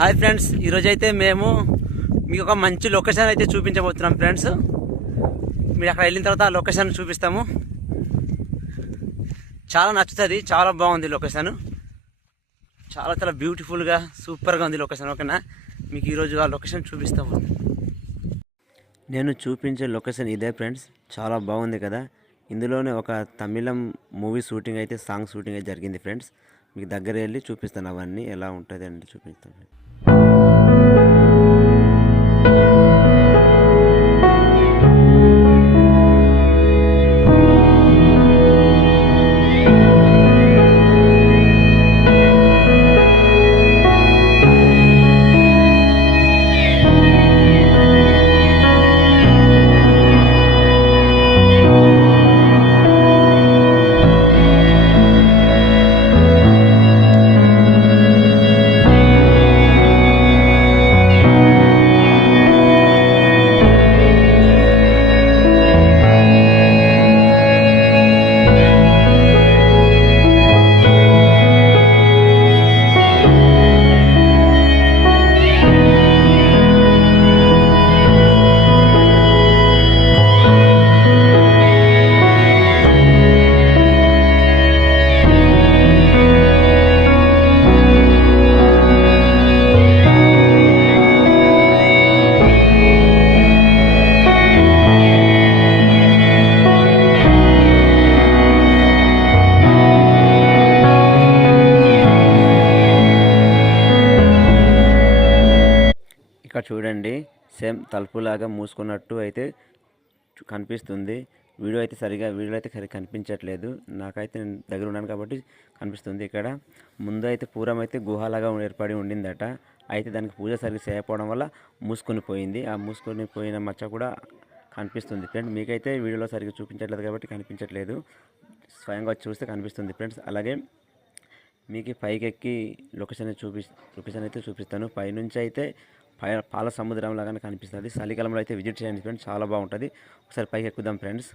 Hi friends, ఈరోజైతే మేము మీకు ఒక మంచి లొకేషన్ అయితే చూపించబోతున్నాం ఫ్రెండ్స్. మీరు అక్కడ వెళ్ళిన తర్వాత ఆ లొకేషన్ చూపిస్తాము. చాలా నచ్చుతుంది, చాలా బాగుంది లొకేషన్. చాలా చాలా బ్యూటిఫుల్గా సూపర్గా ఉంది లొకేషన్. ఓకేనా, మీకు ఈరోజు ఆ లొకేషన్ చూపిస్తాము. నేను చూపించే లొకేషన్ ఇదే ఫ్రెండ్స్. చాలా బాగుంది కదా. ఇందులోనే ఒక తమిళం మూవీ షూటింగ్ అయితే సాంగ్ షూటింగ్ అయితే జరిగింది ఫ్రెండ్స్. మీకు దగ్గర వెళ్ళి చూపిస్తాను అవన్నీ ఎలా ఉంటుంది అంటే చూపిస్తాను. ఇక్కడ చూడండి, సేమ్ తలుపులాగా మూసుకున్నట్టు అయితే కనిపిస్తుంది. వీడియో అయితే సరిగా కనిపించట్లేదు. నాకైతే నేను దగ్గర ఉన్నాను కాబట్టి కనిపిస్తుంది. ఇక్కడ ముందు అయితే పూర్వం అయితే గుహలాగా ఏర్పడి ఉండిందట. అయితే దానికి పూజ సరిగ్గా చేయకపోవడం వల్ల మూసుకొని పోయింది. ఆ మూసుకొని పోయిన మచ్చ కూడా కనిపిస్తుంది ఫ్రెండ్. మీకైతే వీడియోలో సరిగ్గా చూపించట్లేదు కాబట్టి కనిపించట్లేదు. స్వయంగా చూస్తే కనిపిస్తుంది ఫ్రెండ్స్. అలాగే మీకు పైకి ఎక్కి లొకేషన్ అయితే చూపిస్తాను. పైనుంచి అయితే పాల సముద్రం లాగానే కనిపిస్తుంది. చలికాలంలో అయితే విజిట్ చేయండి ఫ్రెండ్స్, చాలా బాగుంటుంది. ఒకసారి పైకి ఎక్కుదాం ఫ్రెండ్స్.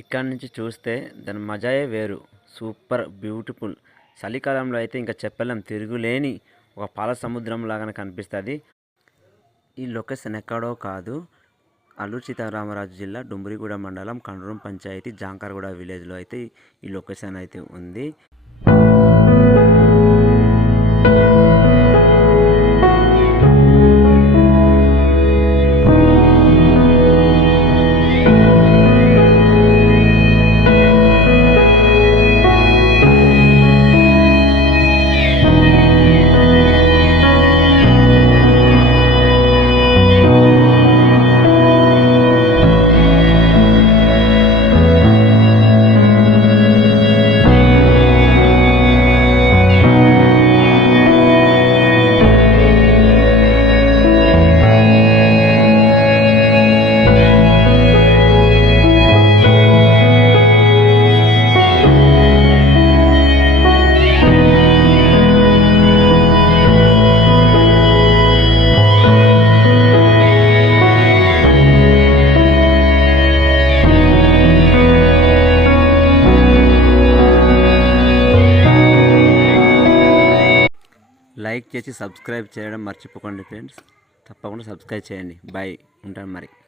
ఇక్కడ నుంచి చూస్తే దాని మజాయే వేరు. Super beautiful. చలికాలంలో అయితే ఇంకా చెప్పలేం, తిరుగులేని ఒక పాల సముద్రం లాగానే కనిపిస్తుంది. ఈ లొకేషన్ ఎక్కడో కాదు, అల్లూరు సీతారామరాజు జిల్లా డుంబురిగూడ మండలం కండ్రూం పంచాయతీ జాంకారగూడ విలేజ్లో అయితే ఈ లొకేషన్ అయితే ఉంది. లైక్ చేసి సబ్స్క్రైబ్ చేయడం మర్చిపోకండి ఫ్రెండ్స్. తప్పకుండా సబ్స్క్రైబ్ చేయండి. బాయ్, ఉంటాను మరి.